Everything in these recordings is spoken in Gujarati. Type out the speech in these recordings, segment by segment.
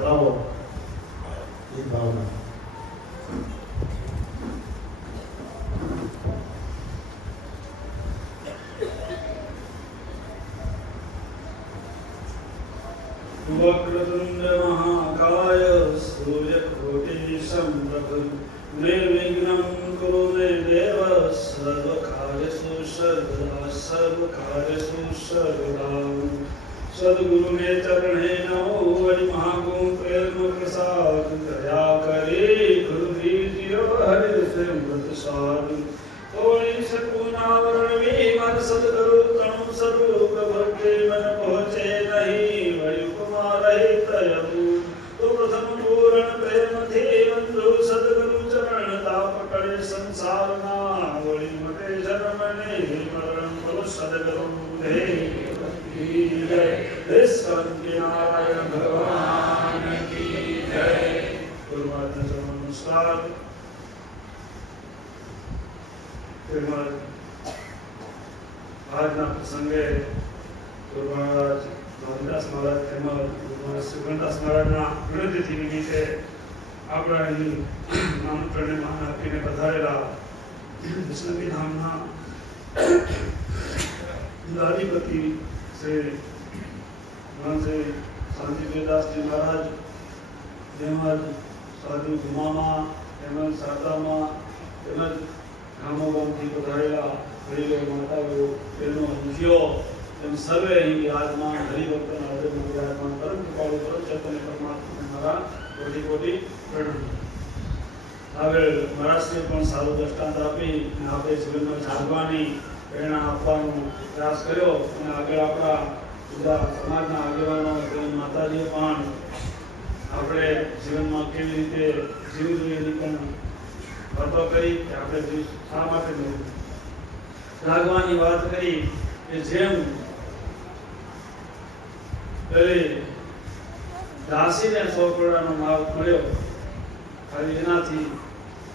ચલાવો એ ભાવના. વક્રતુંડ મહાકાય સૂર્યકોટિ સમપ્રભ નિર્વિઘ્नं કુરુ મે દેવ સર્વકાર્યેષુ સર્વદા. સદગુરુ ને ચરણે નમો હરિ મહાગુણ પ્રેમ પ્રસાદ દયા કરી ગુરુજીઓ હરિ સિમૃત સાધુ તોણી સકુનાવરણ વિમર સદગુરુ તણુ સ્વરૂપ ભક્તિ મન પહોંચે નહીં વળી ઉપમા રહિત યમુ તો પ્રથમ પૂર્ણ પ્રેમથી વંદુ સદગુરુ ચરણ તાપ કરે સંસારના વળી મટે જન્મ ને મરણ બોલો સદગુરુ દેવ કી જય. નારાયણ ભગવાન કી જય. ગુરુમાતા નમસ્કાર. આજના પ્રસંગે ગુરુ મહારાજ મોહનદાસ મહારાજ તેમજ ગુરુ સુગંદાસ મહારાજના વિરુદ્ધથી નિમિત્તે આપણા અહીં આમંત્રણને માન આપીને પધારેલા વિષ્ણુવી ધામના અધિપતિ શ્રી શ્રી શાંતિપ્રિયદાસજી મહારાજ તેમજ સાધુ ગુમામા તેમજ શારદામાં તેમજ ગામોગામથી પધારેલા વડીલો માતાઓ બહેનો મુખીઓ એમ સર્વે અહીં વિરાજમાન હરિભક્તોના હૃદયમાં વિરાજમાન પરમ કૃપાળુ પરમ ચૈતન્ય પરમાત્માને મારા કોટી કોટી પ્રણામ. આગળ મહારાજશ્રીએ પણ સારું દ્રષ્ટાંત આપી અને આપણે જીવનમાં જાગવાની પ્રેરણા આપવાનો પ્રયાસ કર્યો અને આગળ આપણા બધા સમાજના આગેવાનો તેમજ માતાજીએ પણ આપણે જીવનમાં કેવી રીતે જીવવું જોઈએ એની પણ વાતો કરી કે આપણે શા માટે જાગવાની વાત કરી કે જેમ પેલી દાસીને 100 કરોડનો માલ મળ્યો ખાલી એનાથી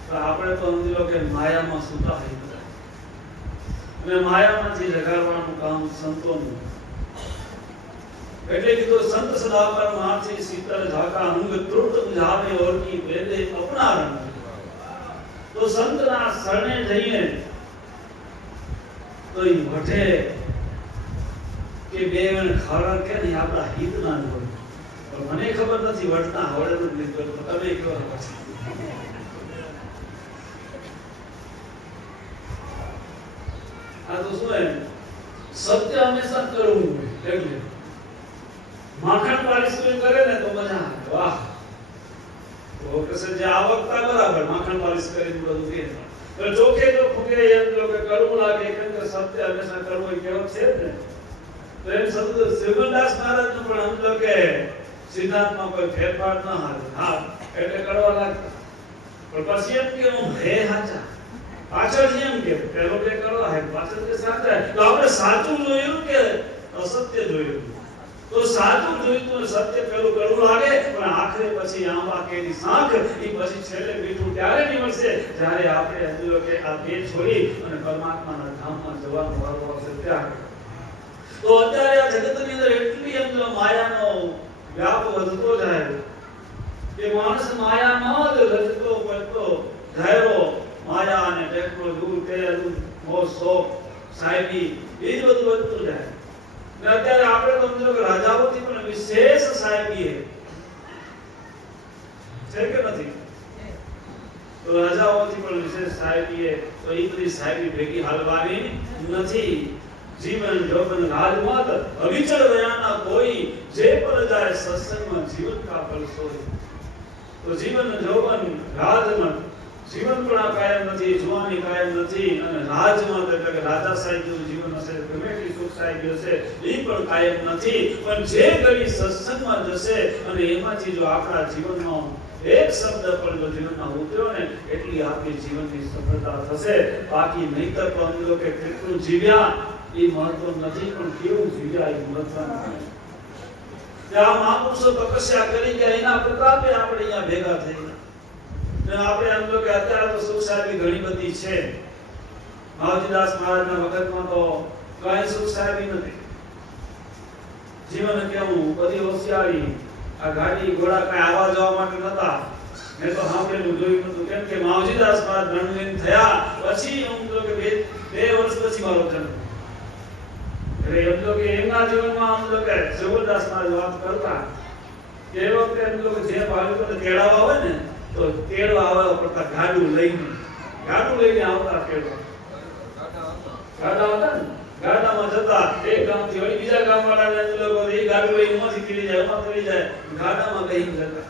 તો આપણે તો સમજી લો કે માયામાં સૂતા થઈ ગયા અને માયામાંથી જગાડવાનું કામ સંતોનું. એટલે કીધું સંત સદા પર માથી શીતળ ઝાકા અંગ ત્રુટ બુઝાવે ઓરકી વેદે અપના રંગ. તો સંતના શરણે જઈને તો એ વઢે કે બે વેણ ખાડા કે નહીં આપણા હિત ના હોય. પણ મને ખબર નથી વઢતા આવડે તો નહીં તો તમે કેવા પછી આ તો શું એમ સત્ય હંમેશા કરવું એટલે માખણ પાલિશ કરે ને તો મજા આવે. વાહ તો કસે જે આવકતા બરાબર માખણ પાલિશ કરીને બધું કે તો ચોખે જો ફૂગે એમ લોકો કરવું લાગે કેમ કે સત્ય હંમેશા કરવું એ કેવો છે ને. તો એમ સદગુરુ શ્રીમંદાસ મહારાજ નું પણ સમજો કે સિદ્ધાંતમાં કોઈ ફેરફાર ન આવે. હા એટલે કરવા લાગતા પણ પછી એમ કે હું હે હાચા પાછળ એમ કે પેલો કે કરવા હે પાછળ કે સાચા. તો આપણે સાચું જોયું કે અસત્ય જોયું? તો સાચું જોયું તો સત્ય પેલું કરવું લાગે પણ આખરે પછી આંબા કેરી શાખ એ પછી છેલ્લે મીઠું ત્યારે નીવડશે જ્યારે આપણે સમજો કે આ બે છોડી અને પરમાત્માના ધામમાં જવાનો વારો આવશે ત્યારે. તો અત્યારે આ જગતની અંદર એટલી અંદર માયાનો વ્યાપ વધતો જાય કે માણસ માયામાં જ રચતો પડતો ધાયરો માયા અને ટેકનોલોજી તેલ મોહ શોખ સાહેબી એ જ બધું વધતું જાય. ને અત્યારે આપણે તો સમજો કે રાજાઓથી પણ વિશેષ સાહેબી છે કે નથી? તો રાજાઓથી પણ વિશેષ સાહેબી તો એ બધી સાહેબી ભેગી હાલવાની નથી. જીવન જોબન રાજમત અવિચળ વયાના કોઈ જે પર જાય સત્સંગમાં જીવન કા ફલ સોય. તો જીવન જોબન રાજમત જીવન પણ આ કાયમ નથી, જુવાની કાયમ નથી અને રાજમત એટલે કે રાજા સાહેબનું જીવન હશે ગમે એટલી સુખ સાહેબી હશે એ પણ કાયમ નથી. પણ જે ઘડી સત્સંગમાં જશે અને એમાંથી જો આપણા જીવનનો એક શબ્દ પણ જો જીવનમાં ઉતર્યો ને એટલી આપણી જીવનની સફળતા થશે. બાકી નહીતર તો સમજો કે કેટલું જીવ્યા એ મહત્વ નથી પણ કેવું જીવ્યા એ મહત્વનું. ત્યાં મહાપુરુષો તપસ્યા કરી ગયા એના પ્રતાપે આપણે અહીંયા ભેગા થઈ ગયા. આપણે એમ તો કે અત્યારે તો સુખ સાહેબી ઘણી બધી છે. માવજીદાસ મહારાજના વખતમાં તો કઈ સુખ સાહેબી નથી. જીવન કેવું બધી હોશિયારી આ ગાડી ઘોડા કઈ આવવા જવા માટે નતા. મેં તો સાંભળેલું જોયું નતું, કેમ કે માવજીદાસ મહારાજ ધર્મવીર થયા પછી હું તો કે બે વર્ષ પછી મારો જન્મ. એટલે એમ તો કે એમના જીવનમાં આમ તો કે જબરદાસ મહારાજ વાત કરતા કે એ વખતે એમ તો કે જે ભાવિકોને તેડાવા હોય ને તો તેડવા આવવા પડતા ગાડું લઈને આવતા તેડવા. ગાડા હતા ને, ગાડામાં જતા એક ગામથી વળી બીજા ગામવાળાને લોકો એ ગાડું લઈને ઉમાંથી તેડી જાય, ઉમાં તેડી જાય, ગાડામાં લઈને જતા.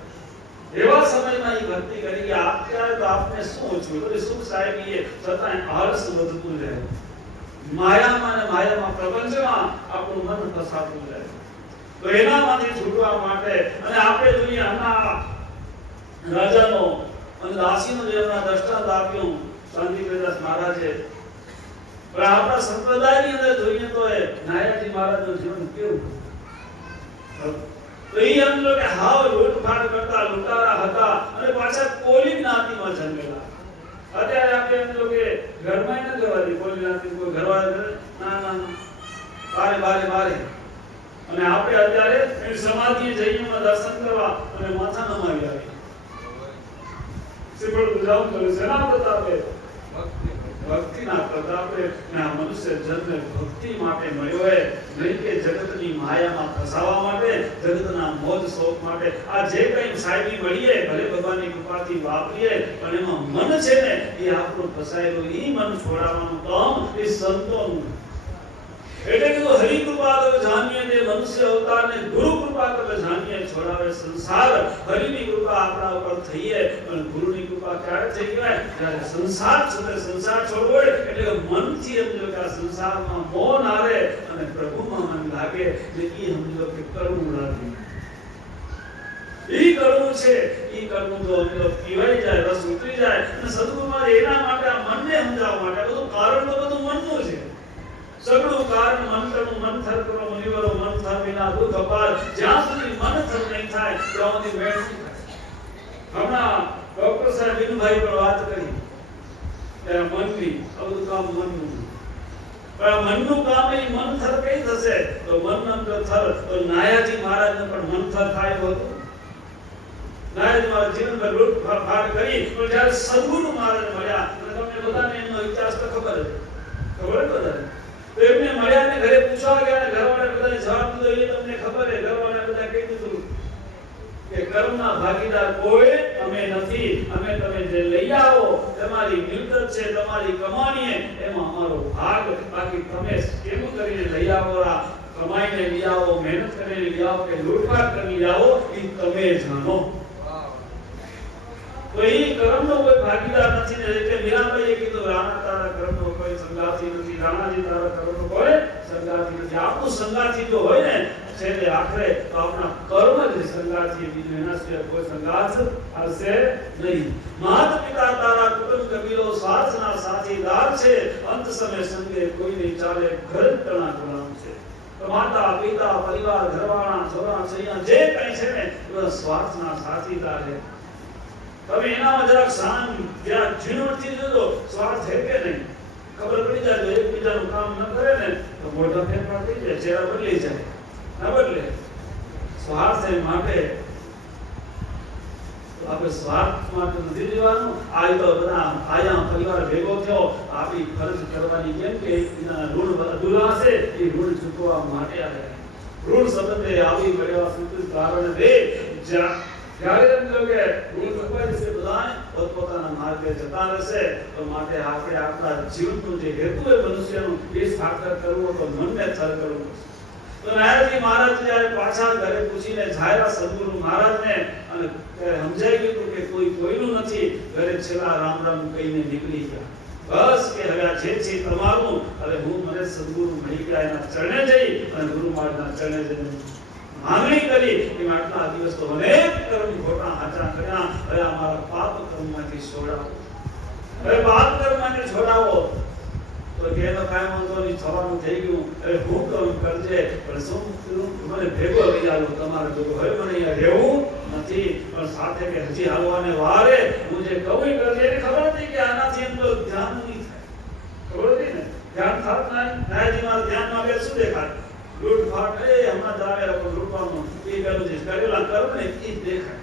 એવા સમયમાં એ ભક્તિ કરી કે અત્યારે તો આપને શું ઓછું, બધી સુખ સાહેબીએ છતાં આળસ વધતું રહે, માયામાં ને માયામાં પ્રપંચમાં આપણું મન ફસાતું રહે. તો એનામાંથી છૂટવા માટે અને આપણે જોઈએ હમણાં રાજાનો અને દાસીનો જે હમણાં દ્રષ્ટાંત આપ્યું શાંતિપ્રદાસ મહારાજે, પણ આપણા સંપ્રદાયની અંદર જોઈએ તો એ નાયાજી મહારાજનું જીવન કેવું. તો એ એમ લો કે હાવ લૂંટફાટ કરતા લૂંટારા હતા અને પાછા કોલી જ્ઞાતિમાં જન્મેલા. અત્યારે આપણે એમ લો કે ઘરમાં ન જવાથી કોલી જ્ઞાતિ કોઈ ઘરવાળા ના ના બારે અને આપણે અત્યારે એની સમાધિએ જઈને દર્શન કરવા અને માથા નમાવી આવી. સિંપલ ગુજરાત કરે છે ના પ્રતાપે ભક્તિના પ્રતાપે આ મનુષ્ય જન્મ ભક્તિ માટે મળ્યો હોય, નહીં કે જગતની માયામાં ફસાવા માટે, જગતના મોજ શોખ માટે. આ જે કંઈ સાહેબી મળીએ ભલે ભગવાનની કૃપાથી વાપરીએ, પણ એમાં મન છે ને એ આપણું ફસાયેલું, એ મન છોડાવવાનું કામ એ સંતોનું. એટલે કે હરિ કૃપા કર જાણીએ જે મનુષ્ય અવતારને ગુરુ કૃપા કર જાણીએ છોડાવે સંસાર. હરિની કૃપા આપણા ઉપર થઈએ, પણ ગુરુની કૃપા ક્યારે થઈ કહેવાય? જ્યારે સંસાર છોડે. સંસાર છોડવો એટલે મનથી સમજો કે આ સંસારમાં મોહ ના રહે અને પ્રભુમાં મન લાગે, એટલે એ સમજો કે કરવું લાગે. ઈ કરવું છે, ઈ કરવું જો સમજો પીવાઈ જાય, રસ ઉતરી જાય. અને સદગુરુ મહારાજ એના માટે આ મનને સમજાવવા માટે બધું કારણ તો બધું મનનું છે. સગળું કારણ મંત્રનું મંથન કરો મુનિવરો, મંથન વિના દુઃખ અપાર. જ્યાં સુધી મંથન નહીં થાય ત્યાં સુધી મેળ નહીં થાય. હમણાં ડોક્ટર સાહેબ વિનુભાઈ પર વાત કરી ત્યારે મનની બધું કામ મનનું, પણ આ મનનું કામ એ મંથન કઈ થશે? તો મનનું થર તો નાયાજી મહારાજને પણ મંથન થાય હતું. નાયાજી મહારાજ જીવનભર લૂંટફાટ કરી, પણ જ્યારે સદગુરુ મહારાજ મળ્યા, અને તમને બધાને એમનો ઇતિહાસ તો ખબર જ ખબર બધાને. તો એમને મળ્યા ને ઘરે પૂછવા ગયા ને ઘરવાળા બધાને જવાબ દીધો એ તમને ખબર છે. ઘરવાળા બધા કહી દીધું કે કર્મના ભાગીદાર કોઈ અમે નથી. અમે તમે જે લઈ આવો તમારી મિલકત છે, તમારી કમાણી એમાં અમારો ભાગ, બાકી તમે કેમ કરીને લઈ આવો, કમાઈને લઈ આવો, મહેનત કરીને લઈ આવો કે લૂંટફાટ કરી લઈ આવો એ તમે જાણો. તો એ કર્મનો કોઈ ભાગીદાર નથી ને. એટલે મીરાબાઈએ કીધું રાણા તારા કર્મનો કોઈ સંગાથી નથી, રાણાજી તારા કર્મનો કોઈ સંગાથી નથી. આપણું સંગાથી જો હોય ને છેલ્લે આખરે તો આપણા કર્મ જ સંગાથી, બીજું એના સિવાય કોઈ સંગાથ હશે નહીં. માતા પિતા તારા કુટુંબ કબીલો સ્વાર્થના સાથીદાર છે, અંત સમય સંગે કોઈ નહીં ચાલે, ઘર તણા ગુલામ છે. તો માતા પિતા પરિવાર ઘરવાળા છોરા સૈયા જે કંઈ છે ને એ સ્વાર્થના સાથીદાર છે. તમે એનામાં જરાક શાન જ્યાં ઝીણવટથી જોજો સ્વાર્થ છે કે નહીં ખબર પડી જાય. જો એકબીજાનું કામ ન કરે ને તો મોઢા ફેરફાર થઈ જાય, ચહેરા બદલી જાય. ના બદલે સ્વાર્થ માટે આપણે સ્વાર્થ માટે નથી જીવવાનું. આ તો બધા આયા પરિવાર ભેગો થયો, આપણી ફરજ કરવાની. કેમ કે ઋણ અધૂરા છે, એ ઋણ ચૂકવવા માટે આવે. ઋણ સંબંધે આવી મળ્યા સંતુષ્ટ કારણે દે જ્યારે એમ કહ્યું કે ઋણ ચૂકવાય છે, બધા પોતપોતાના માર્ગે જતા રહેશે. તો માટે આપણે આપણા જીવનનું જે હેતુ હોય મનુષ્યનું એ સાકાર કરવું તો મનને થર કરવું પડશે. તો નાયાજી મહારાજ જ્યારે પાછા ઘરે પૂછીને જાયરા સદગુરુ મહારાજને અને સમજાઈ ગયું કે કોઈ કોઈનું નથી. ઘરે છેલ્લા રામ રામ કહીને નીકળી ગયા. બસ કે હવે આ જે છે તમારું. હવે હું મને સદગુરુ મળી ગયા એના ચરણે જઈ અને ગુરુ મહારાજના ચરણે જઈને માંગણી કરી કે આટલા દિવસ તો અનેક કર્મ ખોટા આચરણ કર્યા, હવે અમારા પાપ કર્મમાંથી છોડાવો, હવે પાપ કર્મમાંથી છોડાવો. તો કે તો કાંઈ વાંધો નહીં, થવાનું થઈ ગયું, હવે હું કર્મ કરજે, પણ શું મને ભેગો લઈ આવો તમારે ભેગો. હવે મને અહીંયા રહેવું નથી, પણ સાથે કે હજી હાલવાને વારે હું જે કહું કરજે. એને ખબર હતી કે આનાથી એમ તો ધ્યાન નહીં થાય. ખબર હતી ને ધ્યાન થાત નહીં. નાયાજી મારા ધ્યાનમાં બે શું દેખાય? લૂંટફાટ એ હમણાં દાવે લોકો લૂંટવાનું એ પેલું જે કરેલા કર્મ ને એ દેખાય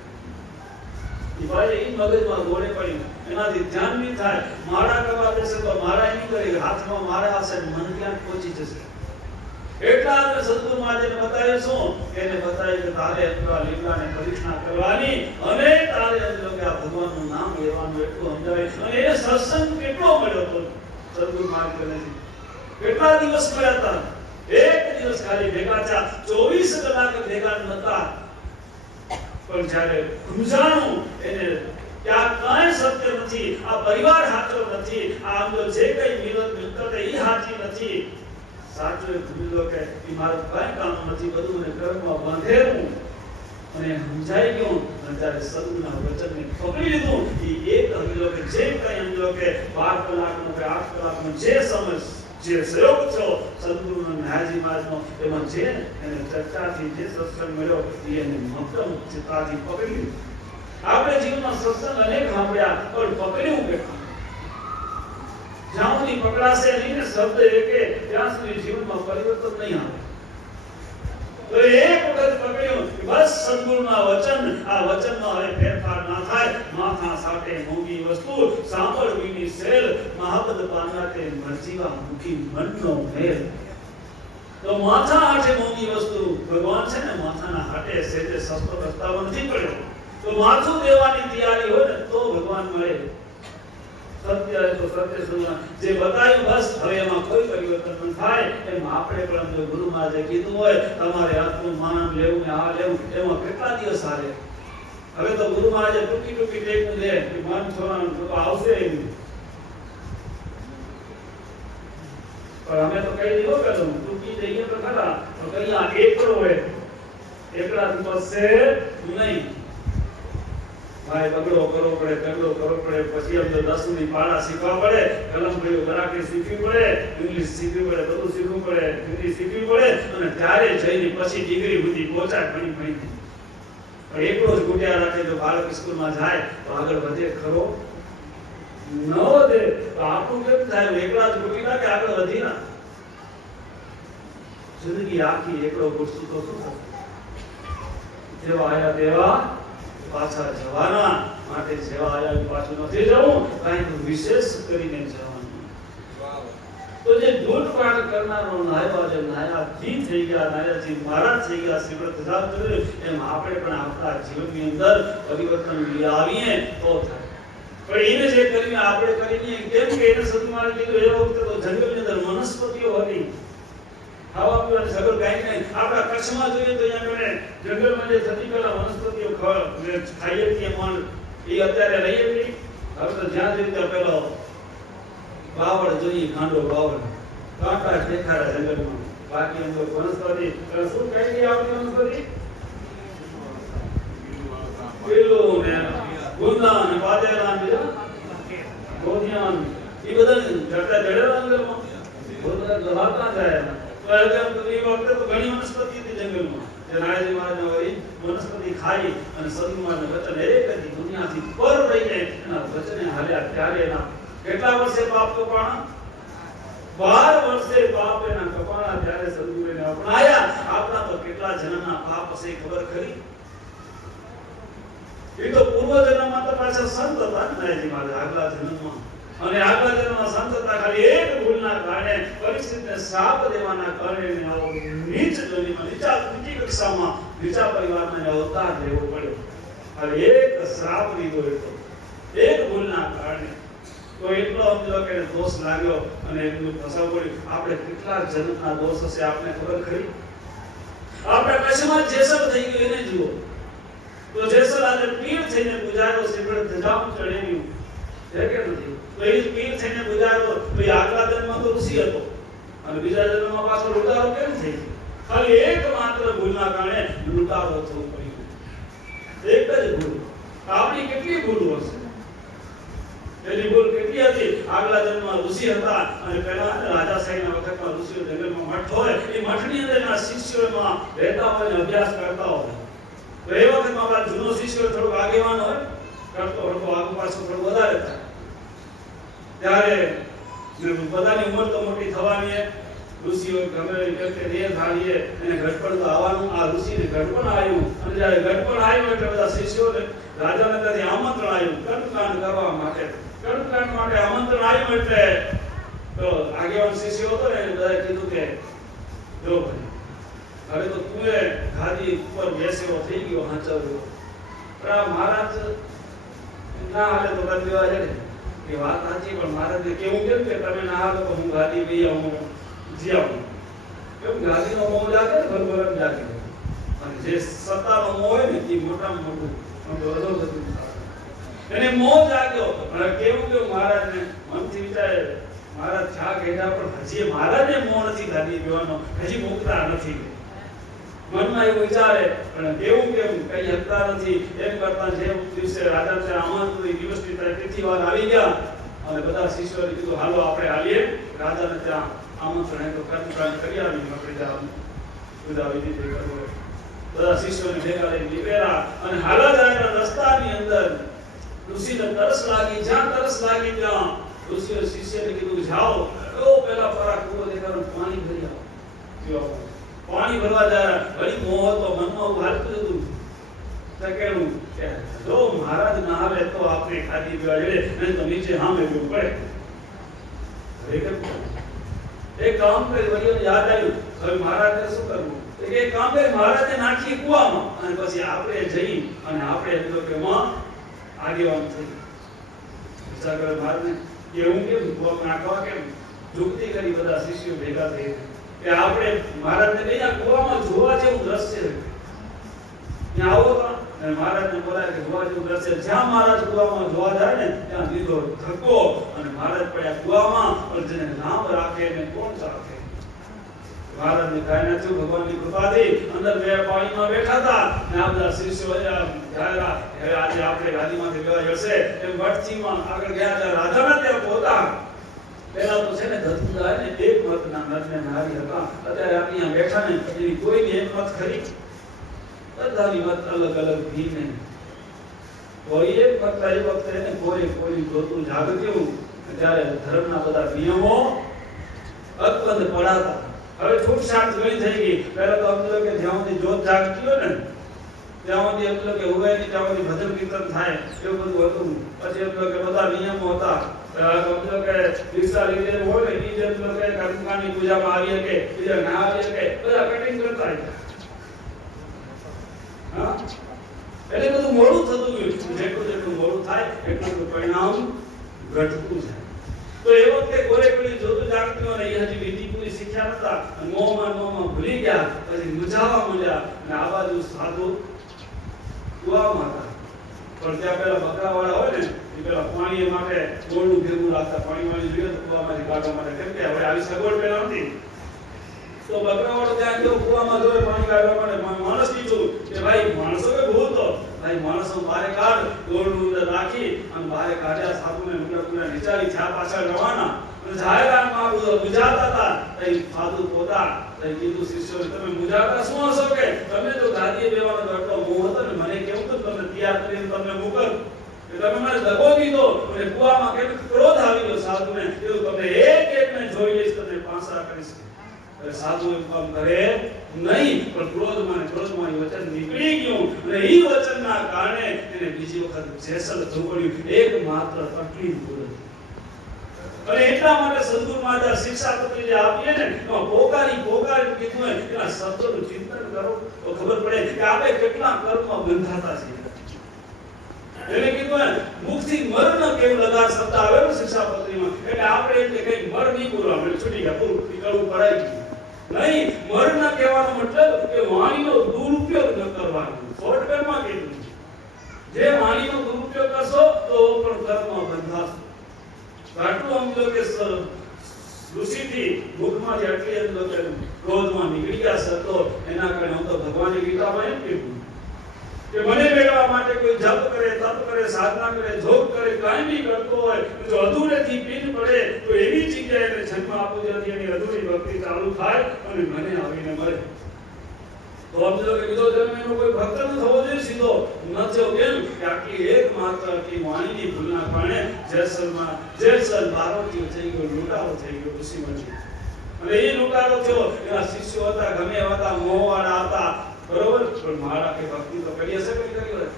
એ ભાઈ એ મગજમાં ગોળે પડી એનાથી ધ્યાન નહીં થાય મારા કરવા દેશે તો મારા નહીં કરી હાથમાં મારા હશે મન ક્યાં પહોંચી જશે એટલા આપણે સદગુરુ મહારાજને બતાવ્યું શું એને બતાવ્યું કે તારે અંતરા લીલાને પરીક્ષા કરવાની અને તારે અંતરો કે આ ભગવાનનું નામ લેવાનું એટલું સમજાવે અને એ સત્સંગ કેટલો મળ્યો તો સદગુરુ મહારાજ કેટલા દિવસ મળ્યા હતા એક દિવસ ખાલી ભેગા થયા 24 કલાક ભેગા નતા પણ જ્યારે સમજાણું એને ત્યાં કાંઈ સત્ય નથી આ પરિવાર હાથો નથી આમ તો જે કઈ મિલકત એ હાથી નથી સાચું ભૂલો કે એ મારું કાંઈ કામ નથી બધું મને કર્મમાં બાંધેલું અને સમજાઈ ગયું અને ત્યારે સદગુરુના વચનને પકડી લીધું એ એક સમજો કે જે કઈ સમજો કે 12 કલાકનો કે 8 કલાકનો જે સમય જે સહયોગ છો સદગુરુના મહારાજી મહારાજનો એમાં જે એને ચર્ચાથી જે સત્સંગ મળ્યો એને મક્કમ ચિત્તાથી પકડી લીધું આપણે જીવનમાં સત્સંગ અનેક સાંભળ્યા પણ પકડ્યું કે જ્યાં સુધી પકડાશે નહીં ને શબ્દ એકે ત્યાં સુધી જીવનમાં પરિવર્તન નહીં આવે તો એક વખત પકડ્યું બસ સદગુરુના વચન આ વચનમાં હવે ફેરફાર ના થાય માથા સાટે મોંઘી વસ્તુ સાંભળવીની સેલ મહાપદ પામના તે મરજીવા મુખી મનનો મેલ તો માથા હાટે મોંઘી વસ્તુ ભગવાન છે ને માથાના હાટે સેજે સસ્તો રસ્તાઓ નથી પડ્યો તો માથું દેવાની તૈયારી હોય ને તો ભગવાન મળે સત્ય તો સત્ય સુના જે બતાવ્યું બસ હવે એમાં કોઈ પરિવર્તન ન થાય એમ આપણે પણ જો ગુરુ મહારાજે કીધું હોય તમારે આત્મનું માન લેવું ને આ લેવું એમાં કેટલા દિવસ હાલે હવે તો ગુરુ મહારાજે ટૂંકી ટેકનું દે કે મન છોડવાનું તો આવશે એમ પણ અમે તો કહી દીધો કે ટૂંકી જઈએ તો ખરા તો કયા એકડો હોય એકડા બસશે નહીં ભાઈ બગડો કરવો પડે તગડો કરવો પડે પછી અમને 10 ની પાડા શીખવા પડે કલમ ભર્યો ગરાકી શીખવી પડે ઇંગ્લિશ શીખવી પડે બધું શીખવું પડે હિન્દી શીખવી પડે અને ત્યારે જઈને પછી ડિગ્રી સુધી પહોંચાય ઘણી પણ એકલો જ ગુટિયા રાખે જો બાળક સ્કૂલમાં જાય તો આગળ વધે ખરો ન વધે તો આપણું કેમ થાય એકલા જ ગુટી રાખે આગળ વધી ના જિંદગી આખી એકલો ગુટશું તો શું જેવા આયા તેવા પાછા જવાના માટે જેવા આયા પાછું નથી જવું કાંઈક વિશેષ કરીને જવાનું તો જે લૂંટફાટ કરનારો નાયવા જે નાયાથી થઈ ગયા નાયાથી મહારાજ થઈ ગયા શ્રીમદ પ્રસાદ એમ આપણે પણ આપણા જીવનની અંદર પરિવર્તન લઈ આવીએ તો થાય પણ એને જે કરીને આપણે કરીને કેમ કે એને સદમાન કીધું એ વખતે તો જંગલની અંદર વનસ્પતિઓ હતી ખાવા પીવાની સગવડ કાંઈ નહીં આપણા કચ્છમાં જોઈએ તો અહીંયા જંગલમાં જે થતી પેલા વનસ્પતિઓ ખાઈએ છીએ પણ એ અત્યારે રહીએ નહીં હવે તો જ્યાં જોઈએ ત્યાં પેલો બાવળ જોઈએ ખાંડો બાવળ કાંટા દેખાડા જંગલમાં બાકી એમ તો વનસ્પતિ શું કઈ ગઈ આવતી વનસ્પતિ પેલું ને ગુંદા ને બાદેલા ને ગોધિયાન એ બધા જડતા જડેલા જંગલમાં ગોધરા દબાતા જાય તો એ વખતે તો ઘણી વનસ્પતિ હતી જંગલમાં જે નારાયણજી મહારાજના વળી વનસ્પતિ ખાઈ અને સદગુરુના વચન એક હતી દુનિયાથી પર રહી જાય એના વચને હાલ્યા ત્યારે એના કેટલા વર્ષે પાપ કપાણા 12 વર્ષે પાપ એના કપાણા ત્યારે સદગુરુને અપનાયા આપણા તો કેટલા જન્મના પાપ હશે ખબર ખરી એ તો પૂર્વ જન્મમાં તો પાછા સંત હતા નારાયણજી મહારાજ આગલા જન્મમાં અને આગલા જન્મમાં સંત હતા ખાલી એક ભૂલના કારણે પરિસ્થિતિને સાપ દેવાના કારણે આવો નીચ જોનીમાં નીચી કક્ષામાં નીચા પરિવારને અવતાર લેવો પડ્યો અને એક શ્રાપ લીધો હતો એક ભૂલના કારણે તો એટલો સમજો કે દોષ લાગ્યો અને એટલું ફસાવ પડ્યું આપણે કેટલા જન્મના દોષ હશે આપને ખબર ખરી આપણા કચ્છમાં જેસલ થઈ ગયું એને જુઓ તો જેસલ આજે પીર થઈને ગુજારો શ્રીમદ ધજામ ચડેલું છે કે નથી તો એ પીર થઈને ગુજારો તો એ આગલા જન્મમાં તો ઋષિ હતો અને બીજા જન્મમાં પાછો લૂંટારો કેમ થઈ ગયો ખાલી એક માત્ર ભૂલના કારણે લૂંટારો થવું પડ્યું એક જ ભૂલ આપણી કેટલી ભૂલો હશે એની ભૂલ કેટલી હતી આગલા જન્મમાં ઋષિ હતા અને પહેલા રાજાશાહીના વખતમાં ઋષિઓ જંગલમાં મઠ હોય એ મઠની અંદર એના શિષ્યોમાં રહેતા હોય અને અભ્યાસ કરતા હોય તો એ વખતમાં આપણા જૂનો શિષ્યો થોડું આગેવાન હોય કરતો આગુ પાછું થોડું વધારે થાય ત્યારે બધાની ઉંમર તો મોટી થવાની ઋષિઓ ગમે કે દેહ ધારીએ અને ઘટપણ તો આવવાનું, આ ઋષિને ઘટપણ આવ્યું અને જ્યારે ઘટપણ આવ્યું એટલે બધા શિષ્યોને રાજાને ત્યાંથી આમંત્રણ આવ્યું કર્મકાંડ કરવા માટે. કર્મકાંડ માટે આમંત્રણ આવ્યું એટલે તો આગેવાન શિષ્યો હતો ને બધાએ કીધું કે જો ભાઈ હવે તો તું એ ગાદી ઉપર બેસેલો થઈ ગયો હાચવ્યો, પણ મહારાજ ના હાલે તો કરી દેવા છે કે વાત સાચી, પણ મહારાજને કેવું કેમ કે તમે ના હાલો તો હું ગાદી લઈ આવું જી આવું. કેમ ગાદીનો મોહ જાગે ને ભરભર જાગે, અને જે સત્તાનો મોહ હોય ને એ મોટામાં મોટું એને મોહ જાગ્યો. અને કેવું કે મહારાજને મનથી વિચારે મહારાજ છા કહેતા પણ હજી મહારાજને મોહ નથી ગાદી પીવાનો, હજી મુકતા નથી. મનમાં એવું વિચારે પણ કેવું કેમ કઈ હકતા નથી. એમ કરતા જે દિવસે રાજા ત્યાં આમંત્રણ દિવસની તિથિવાર આવી ગયા અને બધા શિષ્યોને કીધું હાલો આપણે આવીએ રાજાને ત્યાં આમંત્રણ તો કર્મકાંડ કરી આવી આપણે ત્યાં બધા વિધિ કરવો. બધા શિષ્યોને ભેગા લઈને નીકળ્યા અને હાલા જાય રસ્તાની અંદર ઋષિને તરસ લાગી. જ્યાં તરસ લાગી ત્યાં ઋષિએ શિષ્યને કીધું જાઓ તો પેલા પરા કૂવો દેખાડો પાણી ભરી આવો. પાણી ભરવા જાય વળી મોહ તો મનમાં ઉભારતું હતું તકેલું કે જો મહારાજ ના આવે તો આપણે ખાધી પીવા જોઈએ નહીં તો નીચે સામે જવું પડે. એક કામ કરી વળીઓને યાદ આવ્યું હવે મહારાજને શું કરવું. એક કામ કરી મહારાજને નાખી કૂવામાં અને પછી આપણે જઈ અને આપણે એમ કે માં આગેવાન થઈ વિચાર કરે મહારાજને કે હું કેમ કૂવામાં નાખવા કેમ યુક્તિ કરી. બધા શિષ્યો ભેગા થઈ કે આપણે મહારાજને કઈ આ કૂવામાં જોવા જેવું દ્રશ્ય છે ત્યાં આવો તો અને મહારાજને બોલાય કે જોવા જેવું દ્રશ્ય. જ્યાં મહારાજ કૂવામાં જોવા જાય ને ત્યાં દીધો ધક્કો અને મહારાજ પડ્યા કૂવામાં. પણ જેને નામ રાખે ને કોણ રાખે. મહારાજને કાંઈ ના થયું ભગવાનની કૃપાથી અંદર બે પાણીમાં બેઠા હતા ને આ બધા શિષ્યો જાહેરા હવે આજે આપણે ગાદીમાંથી લેવા જશે એમ વટચીમાં આગળ ગયા ત્યારે રાજાના ત્યાં પહોંચ્યા. પેલા તો છે ને ધતુડા ને એક મતના નર ને નારી હતા. અત્યારે આપણે અહીંયા બેઠા ને એની કોઈની એક મત ખરી, બધાની મત અલગ અલગ ભીન ને કોઈ એક મત એ વખતે ને કોઈ જોતું જાગતું ત્યારે ધર્મના બધા નિયમો અકબંધ પડાતા. હવે છૂટછાટ ઘણી થઈ ગઈ. પહેલા તો સમજો કે જ્યાં સુધી જોત જાગતી હોય ને ત્યાં સુધી સમજો કે ઉગાય ની ત્યાં સુધી ભજન કીર્તન થાય એવું બધું હતું. પછી સમજો કે બધા નિયમો હતા. સમજો કે દીક્ષા લીધેલું હોય ને એ જે સમજો કે કર્મકાંડની પૂજામાં આવી કે બીજા ના આવી કે બધા કટિંગ કરતા હતા. હા એટલે બધું મોડું થતું ગયું. જેટલું મોડું થાય એટલું પરિણામ ઘટતું જાય. તો એ વખતે કોરેકડી જોતું જાગતું અને એ હજી વિધિ પૂરી શીખ્યા હતા અને મોહમાં ભૂલી ગયા. પછી મૂંઝાવા માંડ્યા અને આ બાજુ સાધુ કૂવામાં હતા. પણ ત્યાં પેલા બકરાવાળા હોય ને એ પેલા પાણી માટે ગોળનું ભેગું રાખતા. પાણી વાળી જોઈએ તો કૂવામાંથી કાઢવા માટે. કેમ કે હવે આવી સગવડ પેલા નથી તો બકરાવાળો ત્યાં ગયો કૂવામાં જોયે પાણી કાઢવા માટે. માણસ કીધું કે ભાઈ માણસો કે ભૂત તો ભાઈ માણસો બારે કાઢ. ગોળનું અંદર રાખી અને બારે કાઢ્યા. સાધુને મુંડા નીચારી થયા પાછળ રવાના અને જાહેરાતમાં મુજાતા હતા. તઈ સાધુ પોતા તઈ કીધું શિષ્યોને તમે મુજાતા શું હશો કે તમે તો ગાદીએ બેવાનો આટલો મોહ હતો ને મને કેવું તો તમને તૈયાર કરીને તમને મોકલ કે તમે મને દગો દીધો અને કૂવામાં કેમ ક્રોધ આવી ગયો સાધુને એવું તમને એકને જોઈ લઈશ તમને પાસા કરીશ. સાધુ એમ કામ કરે નહીં પણ ક્રોધમાં વચન નીકળી ગયું અને એ વચનના કારણે એને બીજી વખત જેસલ થવું પડ્યું. એક માત્ર તકલીફ બોલે અને એટલા માટે સંતૂર મહારાજ શિક્ષાપત્રી જે આપીએ ને એમાં પોકારી કીધું એના શબ્દોનું ચિંતન કરો તો ખબર પડે કે આપણે કેટલા કર્મમાં બંધાતા છીએ. એને કીધું મુખથી મર ન કેવું લગાર શબ્દ આવેલો શિક્ષાપત્રીમાં એટલે આપણે એટલે કઈ મર નહીં બોલવા આપણે છૂટી ગયા પૂરું નીકળવું પડાઈ ગયું નહીં. મર ન કહેવાનો મતલબ કે વાણીનો દુરુપયોગ ન કરવાનો. શોર્ટકટમાં કીધું જે વાણીનો દુરુપયોગ કરશો તો પણ કર્મમાં બંધાશો. આટલું સમજો કે ઋષિથી મુખમાંથી આટલી સમજો કે ક્રોધમાં નીકળી ગયા શબ્દો એના કારણે હું તો ભગવાનની ગીતામાં એમ કીધું કે મને મેળવવા માટે કોઈ જપ કરે, તપ કરે, સાધના કરે, જોગ કરે, કાંઈ બી કરતો હોય તો અધૂરેથી પીન પડે તો એવી જગ્યાએ એને જન્મ આપવો જેથી એની અધૂરી ભક્તિ ચાલુ થાય અને મને આવીને મળે. તો સમજો કે બીજો જન્મ એનો કોઈ ભક્ત ન થવો જોઈએ સીધો ન થયો. કેમ કે આટલી એક માત્ર આટલી વાણીની ભૂલના કારણે જેસલ બારોટીઓ થઈ ગયો, લૂંટારો થઈ ગયો ઋષિમંડળ. અને એ લૂંટારો થયો, એના શિષ્યો હતા, ગમે એવા હતા, મોહવાળા હતા, બરોબર, પણ મહારાજ કે ભક્તિ તો કરી હશે કે કરી હોય?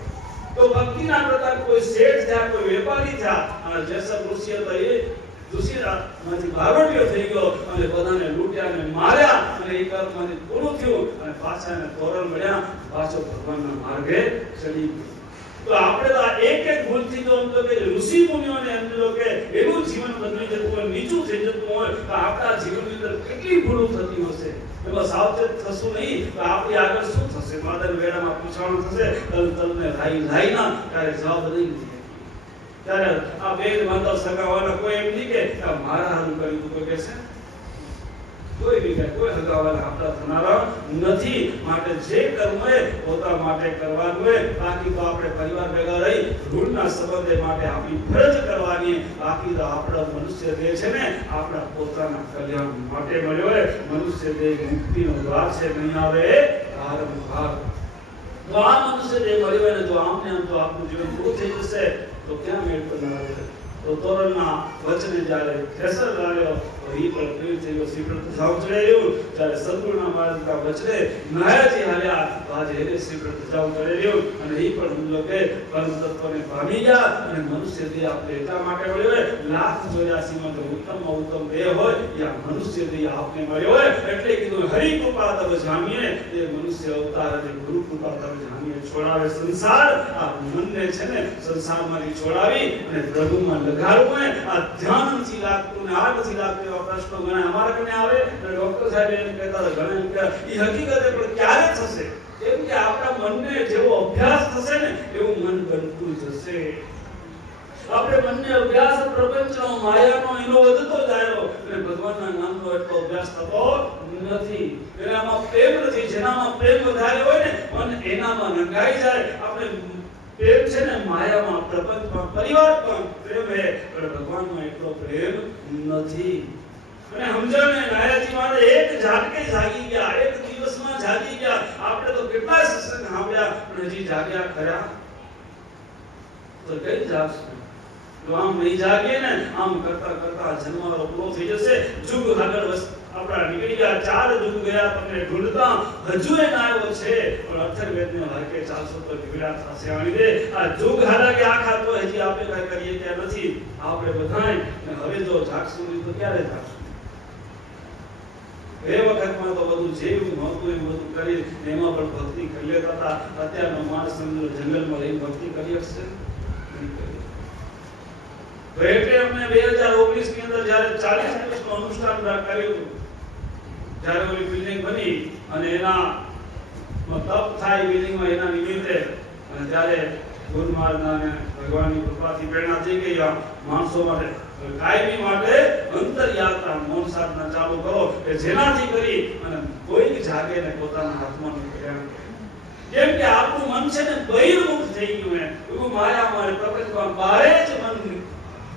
તો ભક્તિના પ્રકાર કોઈ શેઠ થયા, કોઈ વેપારી થયા, અને જેસર ઋષિ હતા એ દુષિતમાંથી બાવળિયો થઈ ગયો અને બધાને લૂંટ્યા અને માર્યા, અને એ કર્મમાંથી પૂરું થયું અને પાછા એને તોરણ મળ્યા, પાછો ભગવાનના માર્ગે ચડી ગયો. તો આપણે તો એક એક ભૂલથી તો એમ તો કે ઋષિ મુનિઓને એમ તો કે એવું જીવન બદલી જતું હોય, નીચું થઈ જતું હોય, તો આપણા જીવનની અંદર કેટલી ભૂલો થતી હશે. એમાં સાવચેત થશું નહીં તો આપણી આગળ શું થશે? માદર વેડામાં પૂછવાનું થશે, તલને રાઈ ના ત્યારે જવાબ દઈ નથી. ત્યારે આ વેદ મંત્ર સગાવાના કોઈ એમ નહીં કે મારા હારું કર્યું તું, કોઈ કહેશે? કોઈ બી કહે, કોઈ હગાવાના આપણા થનારા નથી. માટે જે કર્મ હોય પોતા માટે કરવાનું હોય, બાકી તો આપણે પરિવાર ભેગા રહી ઋણના સંબંધે માટે આપણી ફરજ કરવાની. બાકી તો આપણા મનુષ્ય દેહ છે ને આપણા પોતાના કલ્યાણ માટે મળ્યો હોય. મનુષ્ય દેહ મુક્તિનો દ્વાર છે, નહીં આવે આરંભ. તો આ મનુષ્ય દેહ મળ્યો હોય ને તો આમને આમ તો આપણું જીવન પૂરું થઈ જશે, તો ક્યાં મેળ પડનાર? તો તોરણના વચને જ્યારે ઠેસર લાવ્યો તો એ પણ કેવું થયું? શ્રીફળ ધજાઓ ચડાવ્યું. જ્યારે સદગુરુના માર્ગના વચને નાયાજી હાલ્યા તો આજે એને શ્રીફળ ધજાઓ ચડાવ્યું, અને એ પણ લોકે પરમ તત્વને પામી ગયા. અને મનુષ્ય દેહ આપણે એટલા માટે મળ્યો હોય, 1,84 માં ઉત્તમમાં ઉત્તમ દેહ હોય યા મનુષ્ય દેહ આપને મળ્યો હોય. એટલે કીધું હરિ કૃપા તબ જામીએ, એ મનુષ્ય અવતાર અને ગુરુ કૃપા તબ જામીએ. છોડાવે સંસાર, આ મનને છે ને સંસારમાંથી છોડાવી અને પ્રભુમાં લગાડવું હોય. આ ધ્યાન નથી લાગતું ને આ નથી લાગતું એવા પ્રશ્નો ઘણા અમારા કને આવે. અને ડોક્ટર સાહેબ એમ કહેતા હતા, ઘણા એમ કે એ હકીકતે પણ ક્યારે થશે? કેમ કે આપણા મનને જેવો અભ્યાસ થશે ને એવું મન બનતું જશે. આપણે મનને અભ્યાસ પ્રપંચનો માયાનો એનો વધતો જાય અને ભગવાનના નામનો એટલો અભ્યાસ થતો નથી. એનામાં પ્રેમ નથી. જેનામાં પ્રેમ વધારે હોય ને મન એનામાં રંગાઈ જાય. આપણે પ્રેમ છે ને માયામાં, પ્રપંચમાં, પરિવારમાં પ્રેમ હે, પણ ભગવાનમાં એટલો પ્રેમ નથી. અને સમજાને નાયાજી મારે એક ઝાટકે જાગી ગયા, એક દિવસમાં જાગી ગયા. આપણે તો કેટલા સત્સંગ સાંભળ્યા પણ હજી જાગ્યા ખરા? તો કઈ જાગશું? જો આમ નહીં જાગીએ ને આમ કરતા કરતા જન્મારો પૂરો થઈ જશે. જુગ આગળ આપણા નીકળી ગયા, 4 જુગ ગયા તમને ઢૂંઢતા, હજુ એ આવ્યો છે પણ અથર્વવેદને વાક્ય ચાલશો તો વિગડા થશે. આણી દે આ જુગ હાલા કે આખા તો હજી આપણે કઈ કરીએ ત્યાં નથી. આપણે બધાય હવે જો જાગશું તો ક્યારે જાગશું? એ વખતમાં તો બધું જેવું નહોતું એમ બધું કરી એમાં પણ ભક્તિ કરી લેતા હતા. અત્યારનો માણસ જંગલમાં રહીને ભક્તિ કરી શકશે? એટલે અમને 2019 ની અંદર જ્યારે 40 દિવસનું અનુષ્ઠાન કર્યું, જ્યારે ઓલી બિલ્ડિંગ બની અને એના તપ થાય બિલ્ડિંગમાં એના નિમિત્તે, અને ત્યારે ગુરુ મહારાજના ભગવાનની કૃપાથી પ્રેરણા થઈ ગઈ માણસો માટે કાયમી માટે અંતરયાત્રા મૌન સાધના ચાલુ કરો કે જેનાથી કરી અને કોઈ જાગે ને પોતાના હાથમાં કલ્યાણ. કેમ કે આપણું મન છે ને બહિર્મુખ થઈ ગયું હે. એવું માયામાં પ્રપંચમાં બારે જ મન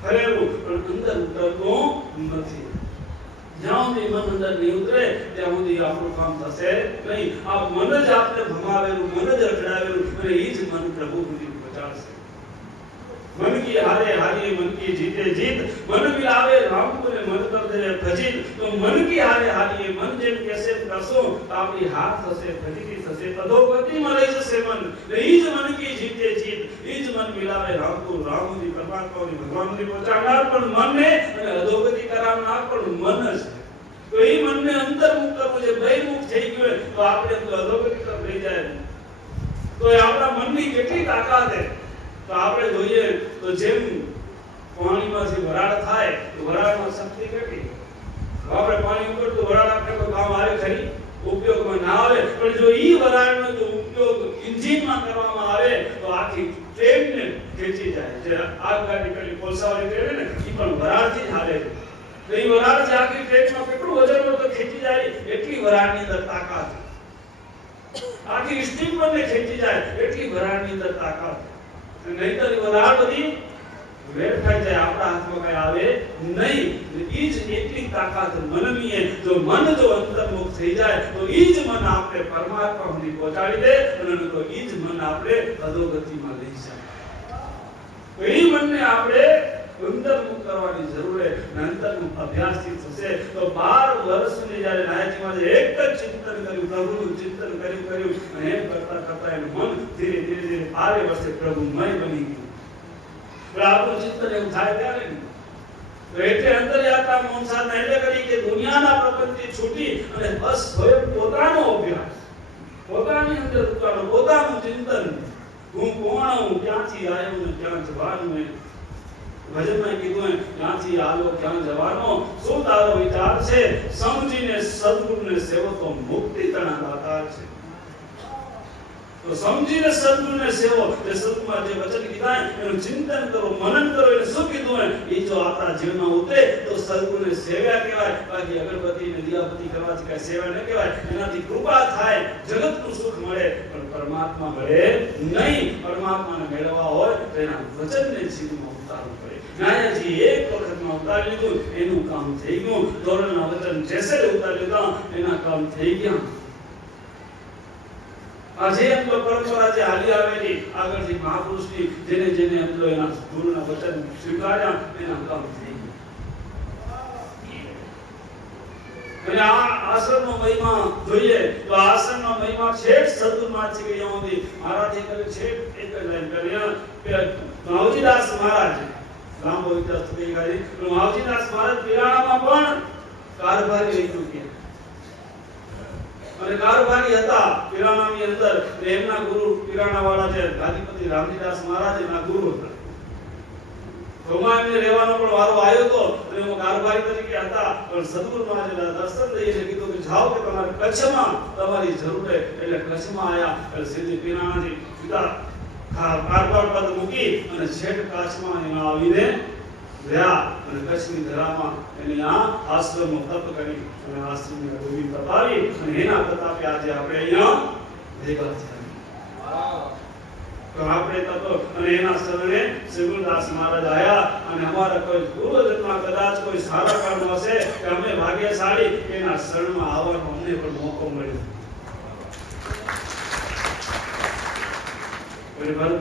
ફરેલું પણ અંદર ઉતરતું નથી. જ્યાં સુધી મન અંદર નહીં ઉતરે ત્યાં સુધી આપણું કામ થશે નહીં. આ મન જ આપણે ભમાવેલું, મન જ રખડાવેલું, અને એ જ મન પ્રભુ સુધી પહોંચાડશે. मन की हारे हारी मन की जीते जीत, मन मिलावे राम को ने मन कर दे फजीत. तो मन की हारे हारी मन जेम कैसे करसो आपनी हाथ થશે, ફજીતી થશે, અધોગતિમાં લઈ જશે મન. ઈ જ મન की जीते जीत, ઈ જ મન મિલાવે રામ को રામની પરમાત્માની ભગવાનની પહોંચાડનાર પણ મનને અને અધોગતિ કરાવનાર પણ મન જ. તો ઈ મનને અંતર્મુખ કરવું છે. બહિર્મુખ થઈ ગયું તો આપણે અધોગતિ તરફ લઈ જાય. તો આપણા મનની કેટલી તાકાત છે. તો આપણે જોઈએ તો જેમ પાણીમાંથી વરાળ થાય તો વરાળમાં શક્તિ કેટલી. આપણે પાણી ઉકળતું વરાળ આપણે કોઈ કામ આવે ખરી? ઉપયોગમાં ના આવે. પણ જો ઈ વરાળનો જો ઉપયોગ એન્જિનમાં કરવામાં આવે તો આખી ટ્રેનને ખેંચી જાય. જે આગગાડી પેલી કોલસાવાળી ટ્રેન ને ઈ પણ વરાળથી જ હાલે છે. તો ઈ વરાળથી આખી ટ્રેનમાં કેટલું વજન હોય તો ખેંચી જાય, એટલી વરાળની અંદર તાકાત. આખી સ્ટીમ પણ ખેંચી જાય એટલી વરાળની અંદર તાકાત. નહીતર વરાળ બધી વેડફાઈ જાય, આપણા હાથમાં કઈ આવે નહીં. ઈ જ એટલી તાકાત મનની છે. જો મન જો અંતર્મુખ થઈ જાય તો ઈ જ મન આપણે પરમાત્મા સુધી પહોંચાડી દે, અને તો ઈ જ મન આપણે અધોગતિમાં લઈ જાય. તો ઈ મનને આપણે અંતર્મુખ કરવાની જરૂર છે. અંતર્મુખ અભ્યાસથી થશે તો 12 વર્ષ સુધી જ્યારે નાયજી મહારાજે એક જ ચિંતન કર્યું, પ્રભુનું ચિંતન કર્યું અને એમ કરતા કરતા એનું મન ધીરે ધીરે 12 વર્ષે પ્રભુમય બની ગયું. પણ આપણું ચિંતન એવું થાય ત્યારે તો એટલે અંતરયાત્રા મૌન સાધના એટલે કરી કે દુનિયાના પ્રપંચથી છૂટી અને બસ સ્વયં પોતાનો અભ્યાસ, પોતાની અંદર ઉતારો, પોતાનું ચિંતન, હું કોણ હું, ક્યાંથી આવ્યો ને ક્યાં જવાનું. ભજનમાં કીધું ક્યાંથી આવ્યો ક્યાં જવાનો, શું તારો વિચાર છે, સમજીને સદગુરુને સેવો તો મુક્તિ તણા દાતાર છે. તો સમજીને સદગુરુને સેવો, જે સદગુરુમાં જે વચન કીધા એનું ચિંતન કરો, મનન કરો. એટલે શું કીધું એ જો આપણા જીવનમાં ઉતરે તો સદગુરુને સેવા કહેવાય. બાકી અગરબત્તી ને દિયાબત્તી કરવાથી કઈ સેવા ન કહેવાય. એનાથી કૃપા થાય, જગતનું સુખ મળે પણ પરમાત્મા મળે નહીં. પરમાત્માને મેળવવા હોય તો એના વચનને જીવનમાં ઉતારવું પડે. નાયાજી એક વખતમાં ઉતારી લીધું, એનું કામ થઈ ગયું. ધોરણના વચન જેસે ઉતારી લીધા એના કામ થઈ ગયા. આજે એમનો પરંપરા જે હાલી આવેલી આગળથી મહાપુરુષની જેને જેને એમનો એના ગુરુના વચન સ્વીકાર્યા એના કામ થઈ ગયા. અને આ આશ્રમનો મહિમા જોઈએ તો આશ્રમનો મહિમા છેક સદગુરુમાંથી ગયા સુધી મહારાજે કહ્યું છેક એક જ લાઈન કરી કે માવજીદાસ મહારાજ લાંબો ઇતિહાસ થઈ ગઈ. માવજીદાસ મહારાજ પિરાણામાં પણ કારભારી રહી ચૂક્યા અને કારભારી હતા પિરાણાની અંદર. એમના ગુરુ પિરાણા વાળા છે ગાદીપતિ રામજીદાસ મહારાજ એના ગુરુ હતા. રોમા એમને રહેવાનો પણ વારો આવ્યો હતો અને એમાં કારભારી તરીકે હતા. પણ સદગુરુ મહારાજે દર્શન દઈને કીધું કે જાઓ કે તમારે કચ્છમાં તમારી જરૂર છે. એટલે કચ્છમાં આયા. એટલે સીધી પિરાણાથી સીધા કારભાર પદ મૂકી અને છેક કચ્છમાં એના આવીને રહ્યા અને કચ્છની ધરામાં એની આ આશ્રમનો તપ કરી અને આશ્રમની ભૂમિ તપાવી અને એના પ્રતાપે આજે આપણે અહીંયા ભેગા થયા. તો આપણે તપ અને એના શરણે શ્રીગુરુદાસ મહારાજ આયા અને અમારા કોઈ પૂર્વજન્મમાં કદાચ કોઈ સારા કર્મ હશે કે અમે ભાગ્યશાળી એના શરણમાં આવવાનો અમને પણ મોકો મળ્યો.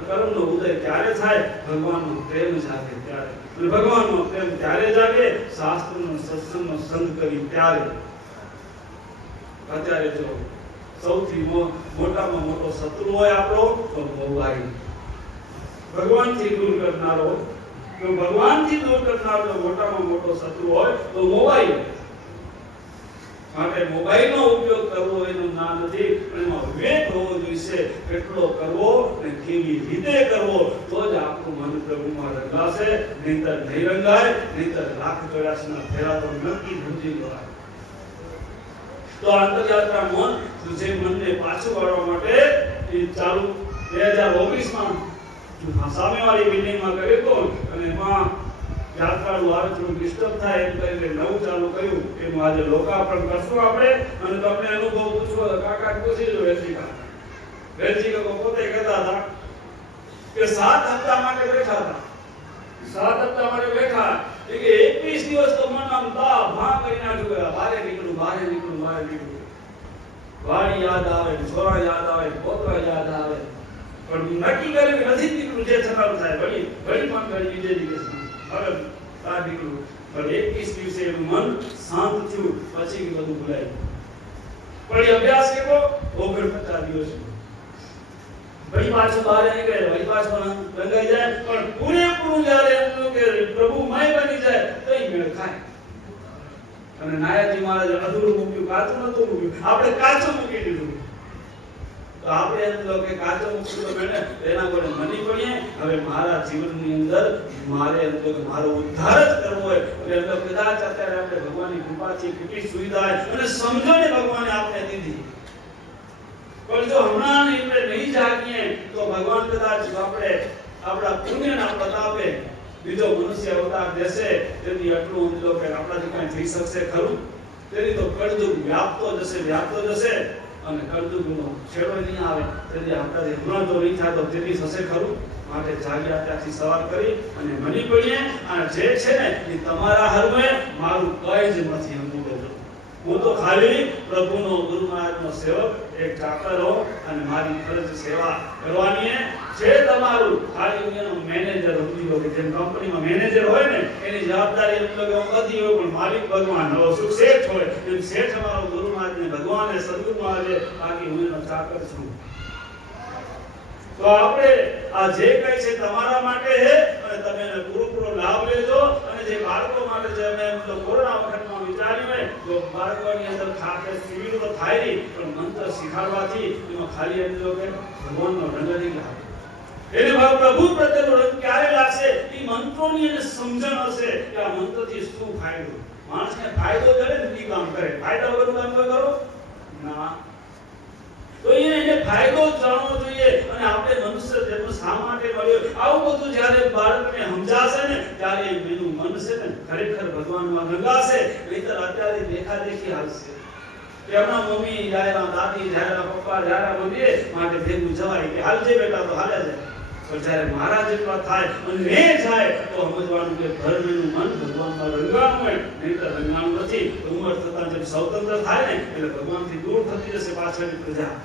કર્મનો ઉદય ક્યારે થાય? ભગવાનનો પ્રેમ જાગે ત્યારે. અને ભગવાનનો પ્રેમ ત્યારે જાગે શાસ્ત્રનો સત્સંગનો સંગ કરી ત્યારે. અત્યારે જો સૌથી મોટામાં મોટો શત્રુ હોય આપણો તો મોબાઈલ. ભગવાનથી દૂર કરનારો તો ભગવાનથી દૂર કરનારો મોટામાં મોટો શત્રુ હોય તો મોબાઈલ. માટે મોબાઈલનો ઉપયોગ કરવો એનું ના નથી પણ એમાં વિવેક હોવો જોઈએ. કેટલો કરવો અને કેવી રીતે કરવો તો જ આપણું મન પ્રભુમાં રંગાશે. નહીંતર નહીં રંગાય. નહીંતર લાખ 84 ફેરા તો નક્કી સમજી લેવાય. તો અંતરયાત્રા મન જે મનને પાછું વાળવા માટે એ ચાલુ 2019માં સામેવાળી બિલ્ડિંગમાં કર્યું હતું અને એમાં યાત્રાળુ આવે થોડું ડિસ્ટર્બ થાય એમ કરીને નવું ચાલુ કર્યું. એનું આજે લોકાર્પણ કરશું આપણે અને તમને અનુભવ પૂછવો કાકા પૂછી લો. વેલજી પોતે કહેતા હતા કે 7 હપ્તા માટે બેઠા હતા. 7 હપ્તા માટે બેઠા કે 21 દિવસ તો મન આમ તા ભા કરી નાખ્યું. બહાર નીકળું. વાડી યાદ આવે, છોરા યાદ આવે, પોતરા યાદ આવે પણ નક્કી કર્યું કે નથી નીકળું. જે થવાનું થાય ભણી પણ કરી બીજે દિવસ હવે બહાર નીકળું. પણ 21 દિવસે એનું મન શાંત થયું. પછી બધું ભૂલાયું. પણ એ અભ્યાસ કેવો 49 દિવસ વળી પાછો બહાર નીકળે. વળી પાછો રંગાઈ જાય પણ પૂરેપૂરું જ્યારે એમનું કે પ્રભુમય બની જાય તો એ મેળ ખાય. અને નાયાજી મહારાજ અધૂરું મૂક્યું, કાચું નતું મૂક્યું. આપણે કાચું મૂકી દીધું. તો આપણે એમ કહો કે કાચું મૂક્યું તો મેને એના કોને મની પડીએ. હવે મારા જીવનની અંદર મારે એમ તો કે મારો ઉદ્ધાર જ કરવો હોય એટલે કદાચ અત્યારે આપણે ભગવાનની કૃપાથી કેટલી સુવિધા અને સમજણે ભગવાને આપણે દીધી. પણ જો હમણાં આપણે નહીં જાગીએ તો ભગવાન કદાચ આપણે આપણા પુણ્યના પ્રતાપે બીજો મનુષ્ય અવતાર દેશે. તેથી આટલું સમજો કે આપણાથી કાંઈ થઈ શકશે ખરું? તેથી તો કળયુગ વ્યાપતો જશે અને કળયુગનો છેડો નહીં આવે. તેથી આપણાથી હમણાં જો નહીં થાય તો તેથી થશે ખરું? માટે જાગ્યા ત્યાંથી સવાર કરી અને મની પડીએ અને જે છે ને એ તમારા હરમે મારું કઈ જ નથી સમજી લેજો. હું તો ખાલી પ્રભુનો ગુરુ મહારાજનો સેવક એક ચાકર હો અને મારી ફરજ સેવા કરવાની છે તમારું ખાલી હું એનો મેનેજર સમજી લો કે જેમ કંપનીમાં મેનેજર હોય ને એની જવાબદારી એમ તો બધી હોય પણ માલિક ભગવાન હોય શું શેઠ હોય એમ શેઠ અમારો ગુરુ મહારાજને ભગવાન એ સદગુરુ મહારાજે બાકી હું એનો ચાકર છું તો આપણે આ જે કઈ છે તમારા માટે છે અને તમે એને પૂરો લાભ લેજો અને જે બાળકો માટે જે અમે કોરોના વખતમાં વિચાર્યું ને તો બાળકોની અંદર ખાતે શિબિર તો થાય નહીં પણ મંત્ર શીખવાડવાથી એમાં ખાલી એમ જો કે ભગવાનનો રંગ નહીં લાગે એને પ્રભુ પ્રત્યેનો રંગ ક્યારે લાગશે એ મંત્રોની એને સમજણ હશે કે આ મંત્રથી શું ફાયદો માણસને ફાયદો કરે ને એ કામ કરે ફાયદા વગરનું કામ કરો ના તો એને ફાયદો જાણવો જોઈએ અને આપણે મનુષ્ય જન્મ શા માટે મળ્યો આવું બધું જ્યારે બાળકને સમજાશે ને ત્યારે એનું મન છે ને ખરેખર ભગવાનમાં રંગાશે નહીતર અત્યારે દેખાદેખી હાલશે કે આપણા મમ્મી જાય દાદી જાય પપ્પા જાય મંદિરે માટે ભેગું જવાય કે હાલજે બેટા તો હાલે જાય પણ જ્યારે મારા જેટલા થાય અને જાય તો સમજવાનું કે ધર્મનું મન ભગવાનમાં રંગાણું હોય નહીતર રંગાણું નથી ઉંમર થતાં જેમ સ્વતંત્ર થાય ને એટલે ભગવાનથી દૂર થતી જશે પાછળની પ્રજા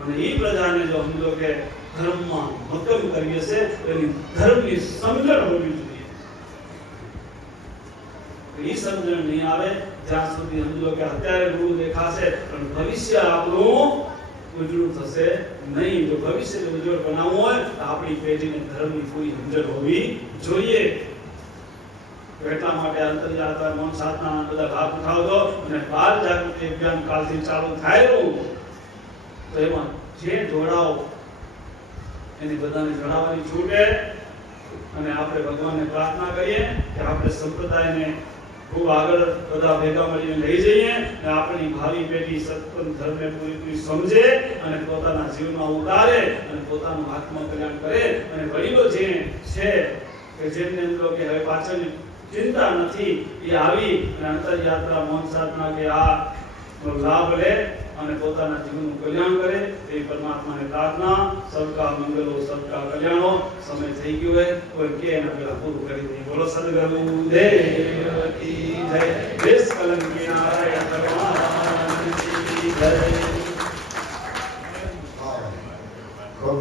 અને એ પ્રજાને જો સમજો કે ધર્મમાં મક્કમ કરીએ છે એની ધર્મની સમજણ હોવી જોઈએ એ સમજણ નહીં આવે જ્યાં સુધી સમજો કે અત્યારે ગુરુ દેખાશે પણ ભવિષ્ય આપણું ઉજળું થશે નહીં જો ભવિષ્યને ઉજ્જવળ બનાવવું હોય તો આપણી પેઢીને ધર્મની પૂરી સમજણ હોવી જોઈએ એટલા માટે અંતર્યાત્રા મૌન સાધના બધા લાભ ઉઠાવજો અને બાળ જાગૃતિ અભિયાન કાલથી ચાલુ થાયલું તો એમાં જે જોડાઓ એની બધાને જણાવવાની છૂટે અને આપણે ભગવાનને પ્રાર્થના કરીએ કે આપણે સંપ્રદાયને ખૂબ આગળ બધા ભેગા મળીને લઈ જઈએ અને આપણી ભાવિ પેઢી સત્પન ધર્મને પૂરી સમજે અને પોતાના જીવનમાં ઉતારે અને પોતાનું આત્મકલ્યાણ કરે અને વડીલો જે છે કે જેમને એમ કે હવે પાછળની ચિંતા નથી એ આવી અને અંતરયાત્રા મૌન સાધના કે આ લાભ લે અને પોતાના જીવનનું કલ્યાણ કરે તે પરમાત્માને પ્રાર્થના સબકા મંગલો સબકા કલ્યાણો સમય થઈ ગયો હોય કોઈ કે એના પહેલા પૂરું કરી દે બોલો સદગુરુ દેવ કી જય દેશ કલંકી નારાયણ ભગવાન કી જય